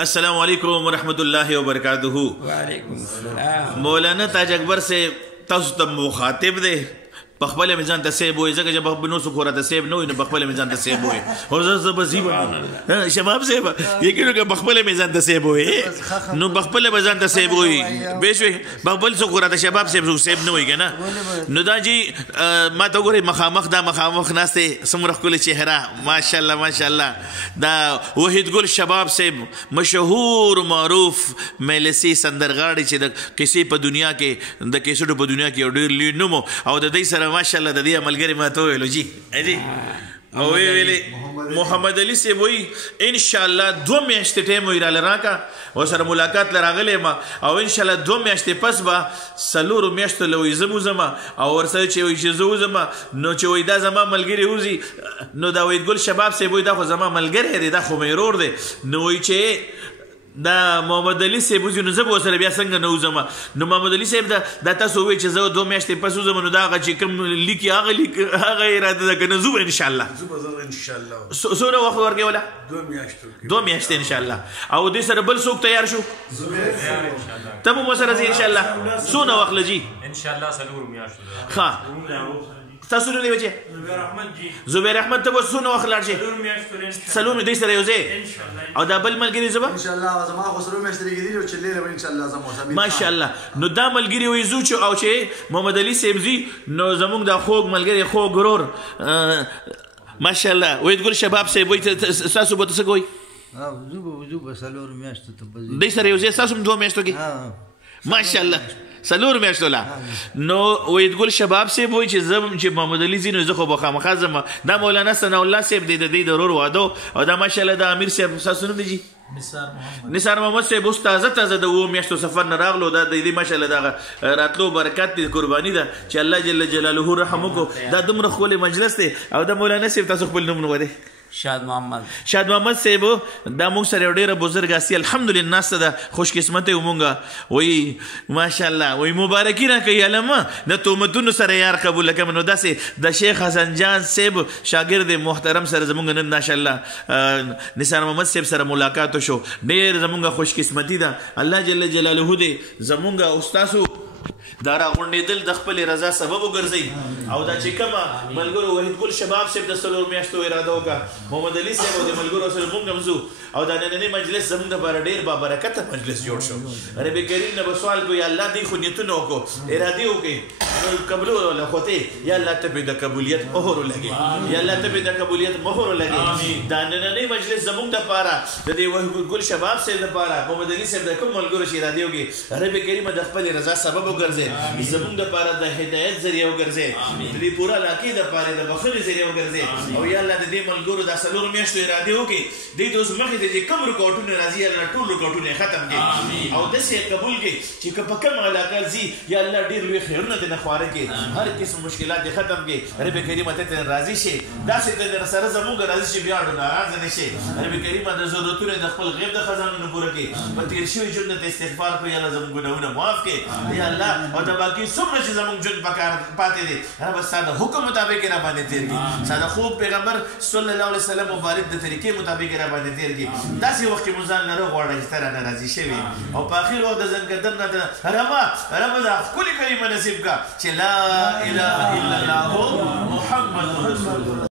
السلام علیکم ورحمۃ اللہ وبرکاتہ. وعلیکم السلام. مولانا تاج اکبر سے تاسو ته مخاطب دی په خپل میزان ته سیب وای ځکه چې په نو سکوره ته سیب نه وي نو په خپل میزان ته سیب وای او زه به زیبا شباب سیب یقینو کې په خپل میزان ته سیب وای نو په خپل میزان ته سیب وای بهشوي په خپل سکوره ته شباب سیب نه وای کنه نو دا جی ما ته ګوري مخامخ ناسته سمره خپل چهره ماشاءالله ماشاءالله دا وحید ګل شباب سیب مشهور معروف ملسی سندرغاړي چې د کیسې په دنیا کې د کیسټو په دنیا کې ډېر لوی نوم او د دې سره ماشاءالله د دې عملګری ما ته ویلو جی او ویلې محمد علي سی وای ان شاء الله 2 میاشتې ټیم ویرا لراکا او سره ملاقات لراغلې ما او ان شاء الله 2 میاشتې پس با سلور میاشتې لوي زما او ورسره چې وي چې زما نو چې وای دا زما ملګری وزي نو دا وحید ګل شباب سی وای دا خو زما ملګری دی دا خو مې رور دی نو وای چې دا محمد علي صاحب نو زه به سره بیا څنګه نه وزم نو محمد علي صاحب دا تاسو وایي چې زه 2 میاشتې پس وزم نو دا هغه چې کوم لیکي هغه اراده ده که نه زو به انشاءالله څومره وخت ورکوي ولا 2 میاشتې 2 میاشتې انشاءالله او دې سره بل څوک تیار شو ته مو سره ځي انشاءالله څونه وخت لجي انشاءالله سلور میاشتو ښه تاسو نه ویچه زبیر احمد جی زبیر احمد ته وسونه وخت لاړ شي سلام دې سره یوځه او دا بل ملګری زما ان شاء الله زما خو سره مې سترګې دي او چې لیره ان شاء الله زما ماشاء الله نو دا ملګری وې زو چې او چې محمد علي سیبزی نو زموږ د خوګ ملګری خوګ غرور ماشاء الله وحید ګل شباب سیب وې تاسو به څه کوئ زوب سلور میاشتو ته دې سره یوځه تاسو 2 میاشتو کې ماشاء الله سلور میاشتو لا نو وحید ګل شباب سیب وای چې محمد علي زینو زه خو بخامخا زما دا مولانا ثنا الله سیب د دې ضرور وادو او دا ماشاءالله د امیر سیب تاسو نه دي نثار محمد سیب استاد ته د و میاشتو سفر نه راغلو دا د دې ماشاءالله دا راتلو برکت دي قرباني ده چې الله جل جلاله رحم وکړو دا دومره خپل مجلس دی او د مولانا سیب تاسو خپل نوم نه وده شاد محمد صاحب دا موږ سره ډیره بزرګ اسی الحمدلله ناسته ده خوش قسمت مونږه وای ماشاءالله وای مبارکی را کوي علما د تومتونو سره یار قبول کړه نو داسې د شیخ حسن جان صاحب شاګرد محترم سره زمونږ نن ماشاءالله نثار محمد صاحب سره ملاقات شو ډیر زمونږ خوش قسمتی ده الله جل جلاله دې زمونږ استادو دا راغونډېدل د خپل رضا سبب وګرځي او دا چې کومه ملګرو وحید ګل شباب صاحب د سلور میاشتو اراده وکړه محمد علي صاحب د ملګرو سره موږ هم زو او دا نننی مجلس زموږ لپاره ډېر بابرکته مجلس جوړ شو رب کریم نه به سوال کوي الله دې خو نیتونه وکړو ارادې وکړي قبول ولا خوته یا الله ته د قبولیت مهر لګي یا الله ته د قبولیت مهر لګي دا نننی مجلس زموږ لپاره د دې وحید ګل شباب صاحب لپاره محمد علي صاحب د کوم ملګرو شي ارادې وکړي رب کریم د خپل رضا سبب وګرځي زموږ لپاره د هدایت ذریعہ وګرځي د دې پورا علاقې لپاره د بخښنې ذریعہ وګرځي او یا الله د دې ملګرو د سلور میاشتو ارادې وکړي د دوی مخې ته چې کوم رکوټونه راځي الله ټول رکوټونه ختم کړي او داسې قبول کړي چې په کوم علاقه ځي یا الله ډېر لوی خیرونه دې نه خواره کړي هر قسم مشکلات دې ختم کړي رب کریم ته راضي شي داسې ته سره زموږ راضي شي بیا ناراض نه شي رب کریم د ضرورتونو د خپل غیب د خزانو پوره کړي په تیر شوي ژوند ته استغفار کوي الله زموږ ګناهونه معاف کړي یا الله او د باقي څومره چې زموږ ژوند پاتې دی هغه بس ستا د حکم مطابق را باندې تېر کړي ستا د خوب پیغمبر صلی الله علیه وسلم مبارک د طریقې مطابق را باندې تېر کړي داسې وخت کې مو ځان نه راغواړه چې ته رانه راضي شوې او په اخر وخت د ځنکدن نه ربه دا ښکلې کلمه نصیب کړه چې لا اله الا الله محمد رسول الله